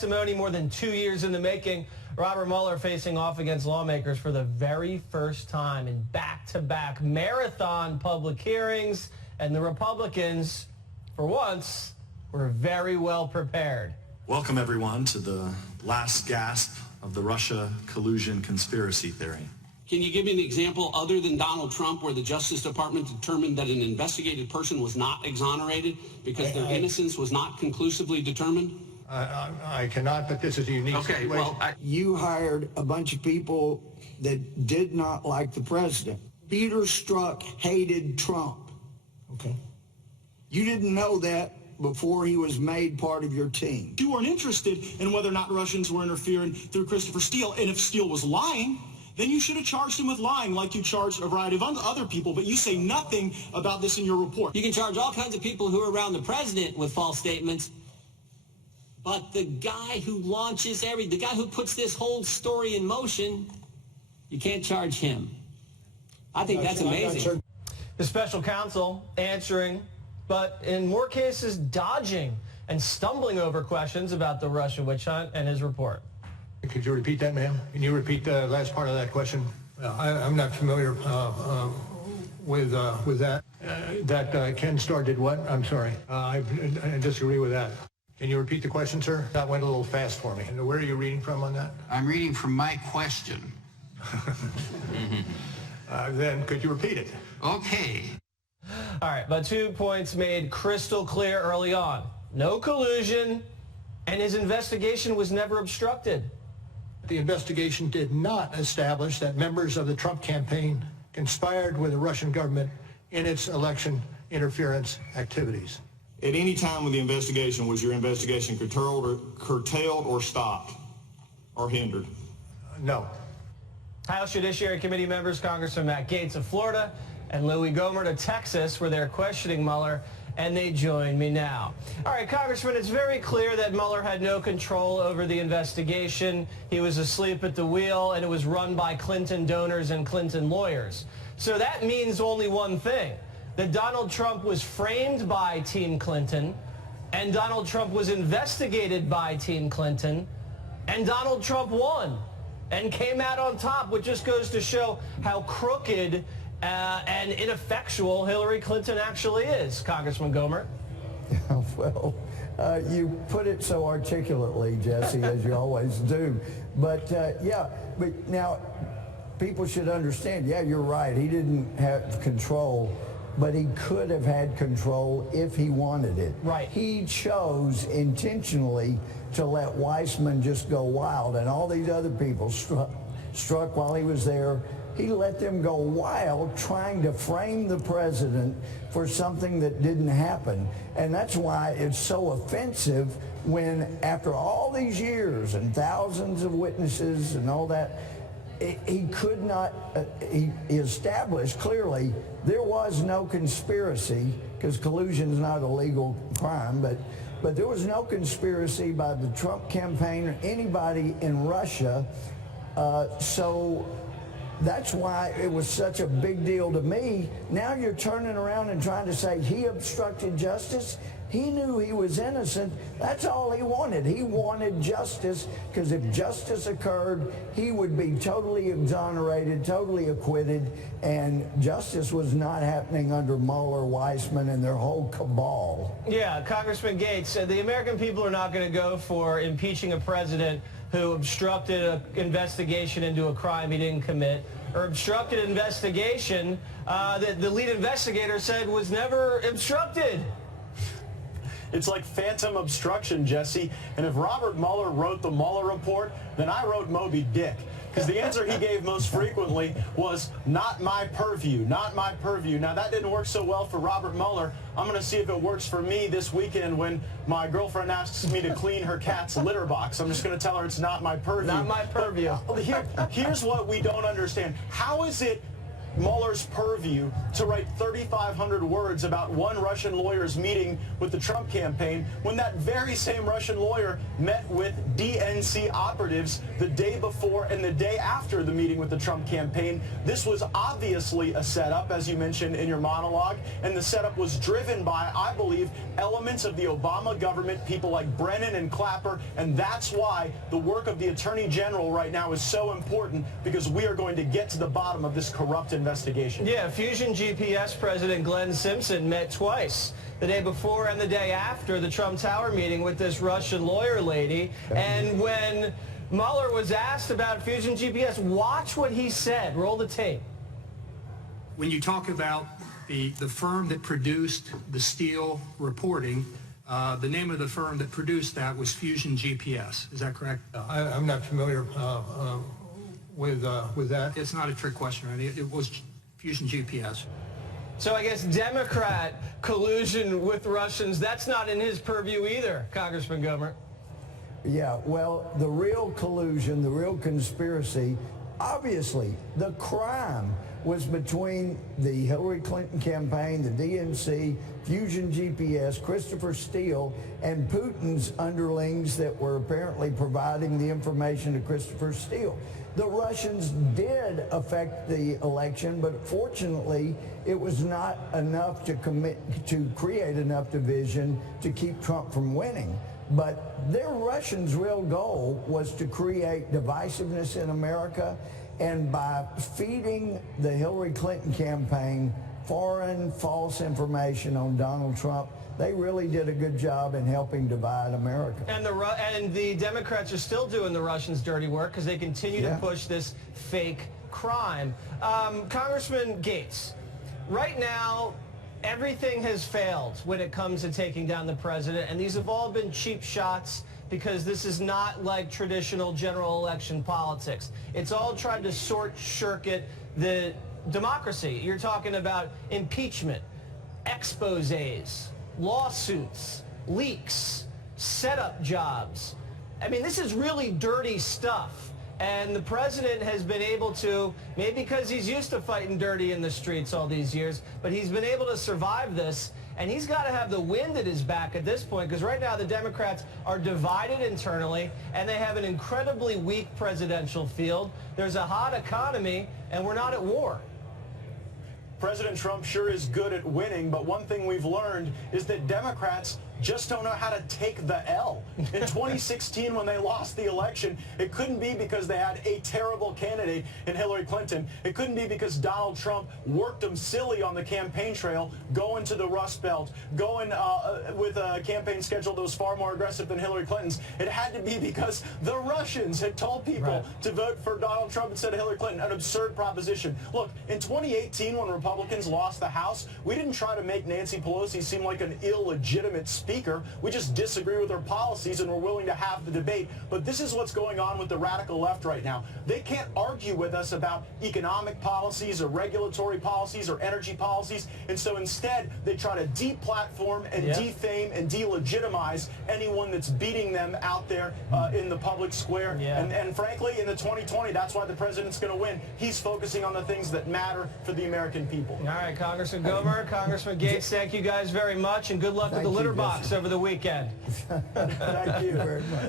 testimony more than 2 years in the making. Robert Mueller facing off against lawmakers for the very first time in back-to-back marathon public hearings. And the Republicans, for once, were very well prepared. Welcome, everyone, to the last gasp of the Russia collusion conspiracy theory. Can you give me an example other than Donald Trump where the Justice Department determined that an investigated person was not exonerated because their innocence was not conclusively determined? I cannot, but this is a unique situation. Well, you hired a bunch of people that did not like the president. Peter Strzok hated Trump. Okay. You didn't know that before he was made part of your team. You weren't interested in whether or not Russians were interfering through Christopher Steele, and if Steele was lying, then you should have charged him with lying like you charged a variety of other people, but you say nothing about this in your report. You can charge all kinds of people who are around the president with false statements, but the guy who launches the guy who puts this whole story in motion, you can't charge him. I think that's amazing. The special counsel answering, but in more cases dodging and stumbling over questions about the Russia witch hunt and his report. Could you repeat that, ma'am? Can you repeat the last part of that question? I'm not familiar with that. That Ken Starr did what? I'm sorry. I disagree with that. Can you repeat the question, sir? That went a little fast for me. And where are you reading from on that? I'm reading from my question. Then could you repeat it? Okay. All right, but 2 points made crystal clear early on. No collusion, and his investigation was never obstructed. The investigation did not establish that members of the Trump campaign conspired with the Russian government in its election interference activities. At any time with the investigation, was your investigation curtailed or stopped or hindered? No. House Judiciary Committee members Congressman Matt Gaetz of Florida and Louie Gohmert of Texas were there questioning Mueller, and they join me now. All right, Congressman, it's very clear that Mueller had no control over the investigation. He was asleep at the wheel, and it was run by Clinton donors and Clinton lawyers. So that means only one thing, that Donald Trump was framed by Team Clinton, and Donald Trump was investigated by Team Clinton, and Donald Trump won and came out on top, which just goes to show how crooked and ineffectual Hillary Clinton actually is, Congressman Gohmert. Well, you put it so articulately, Jesse, as you always do. But but now people should understand, you're right. He didn't have control, but he could have had control if he wanted it. Right. He chose intentionally to let Weissman just go wild, and all these other people struck while he was there. He let them go wild trying to frame the president for something that didn't happen. And that's why it's so offensive when, after all these years and thousands of witnesses and all that, he could not, he established clearly there was no conspiracy, because collusion is not a legal crime, but there was no conspiracy by the Trump campaign or anybody in Russia. So that's why it was such a big deal to me. Now you're turning around and trying to say he obstructed justice. He knew he was innocent. That's all he wanted. He wanted justice, because if justice occurred, he would be totally exonerated, totally acquitted, and justice was not happening under Mueller, Weissman, and their whole cabal. Yeah, Congressman Gaetz, the American people are not going to go for impeaching a president who obstructed an investigation into a crime he didn't commit, or obstructed an investigation that the lead investigator said was never obstructed. It's like phantom obstruction, Jesse. And if Robert Mueller wrote the Mueller report, then I wrote Moby Dick. Because the answer he gave most frequently was, not my purview, not my purview. Now, that didn't work so well for Robert Mueller. I'm going to see if it works for me this weekend when my girlfriend asks me to clean her cat's litter box. I'm just going to tell her it's not my purview. Not my purview. But here's what we don't understand. How is it Mueller's purview to write 3,500 words about one Russian lawyer's meeting with the Trump campaign when that very same Russian lawyer met with DNC operatives the day before and the day after the meeting with the Trump campaign. This was obviously a setup, as you mentioned in your monologue, and the setup was driven by, I believe, elements of the Obama government, people like Brennan and Clapper, and that's why the work of the Attorney General right now is so important, because we are going to get to the bottom of this corrupt investigation. Yeah, Fusion GPS President Glenn Simpson met twice, the day before and the day after the Trump Tower meeting with this Russian lawyer lady. And when Mueller was asked about Fusion GPS, watch what he said. Roll the tape. When you talk about the firm that produced the Steele reporting, the name of the firm that produced that was Fusion GPS. Is that correct? I'm not familiar with that. It's not a trick question, right? It was Fusion GPS. So I guess Democrat collusion with Russians, that's not in his purview either, Congressman Gohmert. Yeah, well, the real collusion, the real conspiracy, obviously, the crime was between the Hillary Clinton campaign, the DNC, Fusion GPS, Christopher Steele, and Putin's underlings that were apparently providing the information to Christopher Steele. The Russians did affect the election, but fortunately, it was not enough to create enough division to keep Trump from winning. But their Russians' real goal was to create divisiveness in America, and by feeding the Hillary Clinton campaign foreign false information on Donald Trump, they really did a good job in helping divide America. And the Democrats are still doing the Russians' dirty work because they continue to push this fake crime. Congressman Gaetz, right now, everything has failed when it comes to taking down the president, and these have all been cheap shots because this is not like traditional general election politics. It's all tried to short-circuit the democracy. You're talking about impeachment, exposés, lawsuits, leaks, setup jobs. I mean, this is really dirty stuff. And the president has been able to, maybe because he's used to fighting dirty in the streets all these years, but he's been able to survive this. And he's got to have the wind at his back at this point, because right now the Democrats are divided internally, and they have an incredibly weak presidential field. There's a hot economy, and we're not at war. President Trump sure is good at winning, but one thing we've learned is that Democrats just don't know how to take the L. In 2016, when they lost the election, it couldn't be because they had a terrible candidate in Hillary Clinton. It couldn't be because Donald Trump worked them silly on the campaign trail, going to the Rust Belt, going with a campaign schedule that was far more aggressive than Hillary Clinton's. It had to be because the Russians had told people to vote for Donald Trump instead of Hillary Clinton, an absurd proposition. Look, in 2018, when Republicans lost the House, we didn't try to make Nancy Pelosi seem like an illegitimate speaker. We just disagree with her policies, and we're willing to have the debate. But this is what's going on with the radical left right now. They can't argue with us about economic policies or regulatory policies or energy policies, and so instead they try to deplatform and defame and delegitimize anyone that's beating them out there in the public square. And frankly, in the 2020, that's why the president's going to win. He's focusing on the things that matter for the American people. All right, Congressman Gohmert, Congressman Gaetz, thank you guys very much, and good luck with the litter box over the weekend. Thank you very much.